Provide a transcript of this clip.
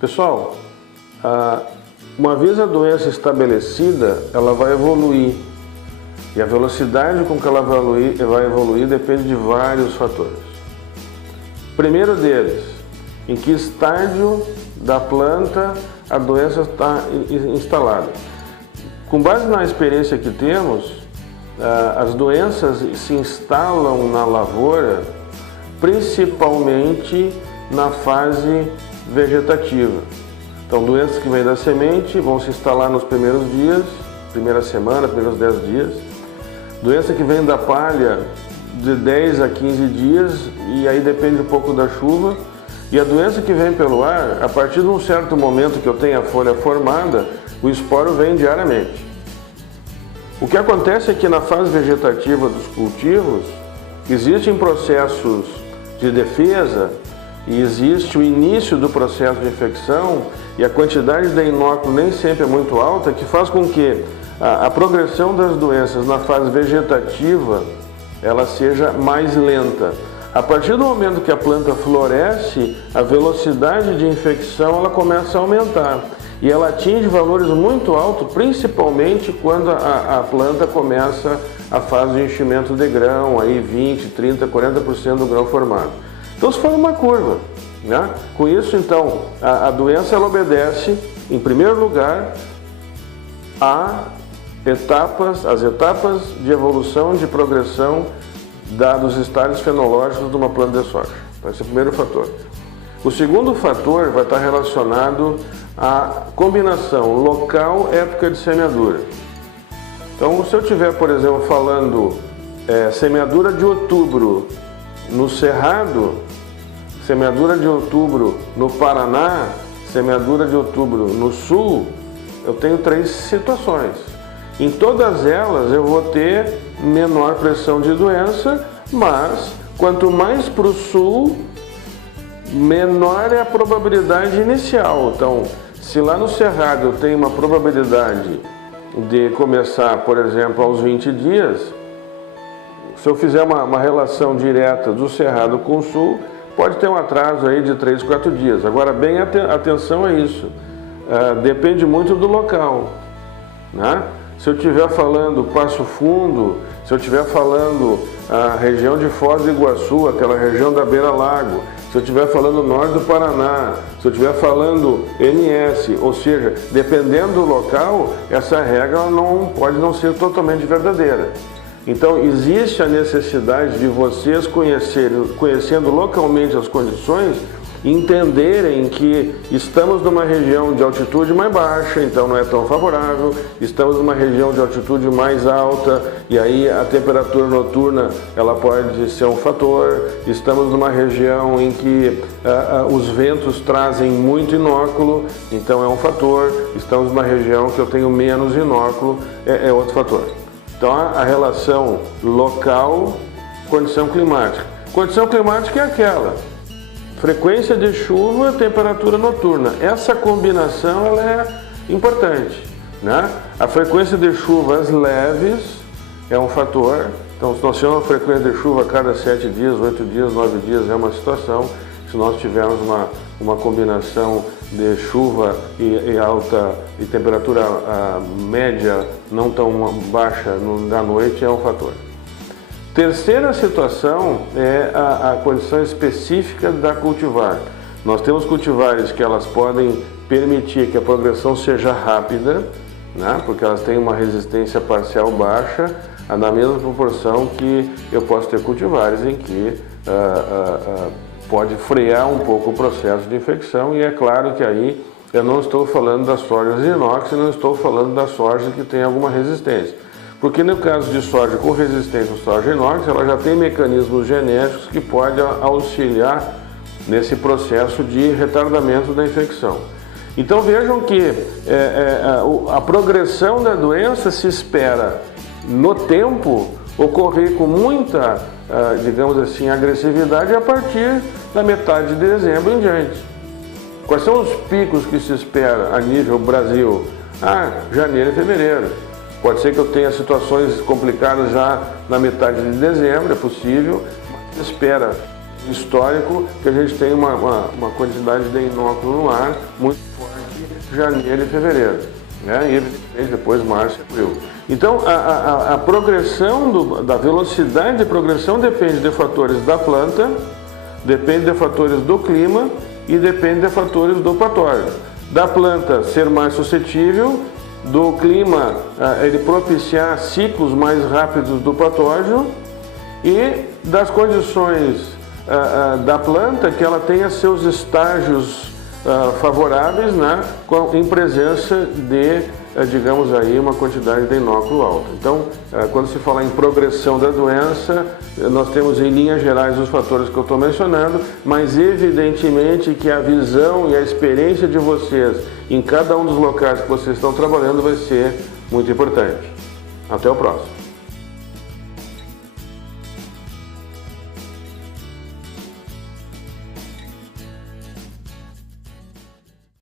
Pessoal, uma vez a doença estabelecida, ela vai evoluir. E a velocidade com que ela vai evoluir depende de vários fatores. Primeiro deles, em que estágio da planta a doença está instalada. Com base na experiência que temos, as doenças se instalam na lavoura principalmente na fase vegetativa. Então, doenças que vêm da semente vão se instalar nos primeiros dias, primeira semana, primeiros 10 dias. Doença que vem da palha de 10 a 15 dias, e aí depende um pouco da chuva. E a doença que vem pelo ar, a partir de um certo momento que eu tenho a folha formada, o esporo vem diariamente. O que acontece é que na fase vegetativa dos cultivos, existem processos de defesa e existe o início do processo de infecção, e a quantidade de inóculo nem sempre é muito alta, que faz com que a progressão das doenças na fase vegetativa ela seja mais lenta. A partir do momento que a planta floresce, a velocidade de infecção ela começa a aumentar e ela atinge valores muito altos, principalmente quando a planta começa a fase de enchimento de grão, aí 20, 30, 40% do grão formado. Então se forma uma curva, né? Com isso, então, a doença ela obedece, em primeiro lugar, as etapas de evolução, de progressão dos estágios fenológicos de uma planta de soja. Esse é o primeiro fator. O segundo fator vai estar relacionado à combinação local, época de semeadura. Então, se eu estiver, por exemplo, falando semeadura de outubro no Cerrado, semeadura de outubro no Paraná, semeadura de outubro no Sul, eu tenho 3 situações. Em todas elas eu vou ter menor pressão de doença, mas quanto mais para o sul, menor é a probabilidade inicial. Então, se lá no Cerrado eu tenho uma probabilidade de começar, por exemplo, aos 20 dias, se eu fizer uma relação direta do Cerrado com o Sul, pode ter um atraso aí de 3, 4 dias. Agora, bem atenção a isso. Depende muito do local, né? Se eu estiver falando Passo Fundo, se eu estiver falando a região de Foz do Iguaçu, aquela região da beira-lago, se eu estiver falando norte do Paraná, se eu estiver falando MS, ou seja, dependendo do local, essa regra pode não ser totalmente verdadeira. Então, existe a necessidade de vocês conhecendo localmente as condições, entenderem que estamos numa região de altitude mais baixa, então não é tão favorável, estamos numa região de altitude mais alta, e aí a temperatura noturna ela pode ser um fator, estamos numa região em que os ventos trazem muito inóculo, então é um fator, estamos numa região que eu tenho menos inóculo, é outro fator. Então a relação local, condição climática. Condição climática é aquela: frequência de chuva, temperatura noturna. Essa combinação ela é importante, né? A frequência de chuvas leves é um fator. Então, se nós tivermos uma frequência de chuva a cada 7 dias, 8 dias, 9 dias, é uma situação. Se nós tivermos uma combinação de chuva e alta e temperatura média não tão baixa da noite, é um fator. Terceira situação é a condição específica da cultivar. Nós temos cultivares que elas podem permitir que a progressão seja rápida, né? Porque elas têm uma resistência parcial baixa, na mesma proporção que eu posso ter cultivares em que pode frear um pouco o processo de infecção, e é claro que aí eu não estou falando das sojas inox, não estou falando das sojas que têm alguma resistência. Porque no caso de soja com resistência à soja inox, ela já tem mecanismos genéticos que podem auxiliar nesse processo de retardamento da infecção. Então vejam que a progressão da doença se espera no tempo ocorrer com muita, digamos assim, agressividade a partir da metade de dezembro em diante. Quais são os picos que se espera a nível Brasil? Janeiro e fevereiro. Pode ser que eu tenha situações complicadas já na metade de dezembro, é possível. Espera histórico que a gente tem uma quantidade de inóculo no ar muito forte em janeiro e fevereiro, né? E evidentemente depois março e abril. Então a progressão da velocidade de progressão depende de fatores da planta, depende de fatores do clima e depende de fatores do patógeno. Da planta ser mais suscetível, do clima ele propiciar ciclos mais rápidos do patógeno e das condições da planta que ela tenha seus estágios favoráveis, né, em presença de, digamos aí, uma quantidade de inóculo alta. Então, quando se fala em progressão da doença, nós temos em linhas gerais os fatores que eu estou mencionando, mas evidentemente que a visão e a experiência de vocês em cada um dos locais que vocês estão trabalhando vai ser muito importante. Até o próximo.